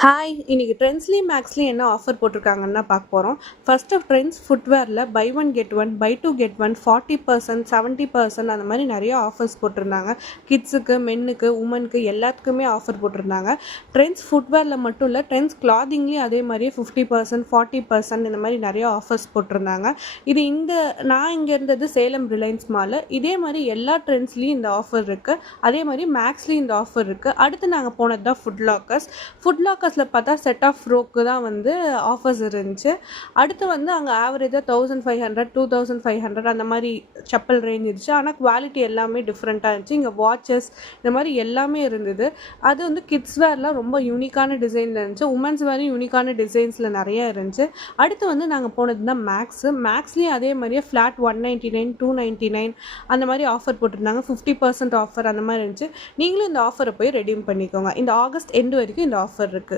Hi! இன்னைக்கு ட்ரெண்ட்ஸ்லயும், மேக்ஸ்லயும் என்ன offer போட்டிருக்காங்கன்னு தான் பார்க்க போறோம். ஃபர்ஸ்ட் ஆஃப் ட்ரெண்ட்ஸ் ஃபுட்வேர்ல buy one get one, buy two get one, 40%, 70% அந்த மாதிரி நிறைய ஆஃபர்ஸ் போட்டிருந்தாங்க. கிட்ஸுக்கு, மென்னுக்கு, உமனுக்கு எல்லாத்துக்குமே ஆஃபர் போட்டிருந்தாங்க. ட்ரெண்ட்ஸ் ஃபுட்வேர்ல மட்டும் இல்லை, ட்ரெண்ட்ஸ் கிளாதிங்லேயும் அதே மாதிரியே 50%, 40% இந்த மாதிரி நிறைய ஆஃபர்ஸ் போட்டிருந்தாங்க. இது நான் இங்கே இருந்தது சேலம் ரிலையன்ஸ் மால். இதே மாதிரி எல்லா ட்ரெண்ட்ஸ்லேயும் இந்த ஆஃபர் இருக்குது. அதே மாதிரி மேக்ஸ்லேயும் இந்த ஆஃபர் இருக்குது. அடுத்து நாங்கள் போனது தான் ஃபுட் லாக்கர்ஸில் பார்த்தா செட் ஆஃப் ரோக்கு தான் வந்து ஆஃபர்ஸ் இருந்துச்சு. அடுத்து வந்து அங்கே ஆவரேஜாக 1500, 2500 அந்த மாதிரி செப்பல் ரேஞ்ச் இருந்துச்சு. ஆனால் குவாலிட்டி எல்லாமே டிஃப்ரெண்ட்டாக இருந்துச்சு. இங்கே வாட்சஸ் இந்த மாதிரி எல்லாமே இருந்தது. அது வந்து கிட்ஸ் வேர்லாம் ரொம்ப யூனிக்கான டிசைனில் இருந்துச்சு. உமன்ஸ் வேரும் யூனிக்கான டிசைன்ஸில் நிறைய இருந்துச்சு. அடுத்து வந்து நாங்கள் போனது தான் மேக்ஸ்லேயும் அதே மாதிரியே ஃப்ளாட் 199, 299 அந்த மாதிரி ஆஃபர் போட்டிருந்தாங்க. 50% ஆஃபர் அந்த மாதிரி இருந்துச்சு. நீங்களும் இந்த ஆஃபரை போய் ரெடீம் பண்ணிக்கோங்க. இந்த ஆகஸ்ட் எண்டு வரைக்கும் இந்த ஆஃபர் இருக்குது.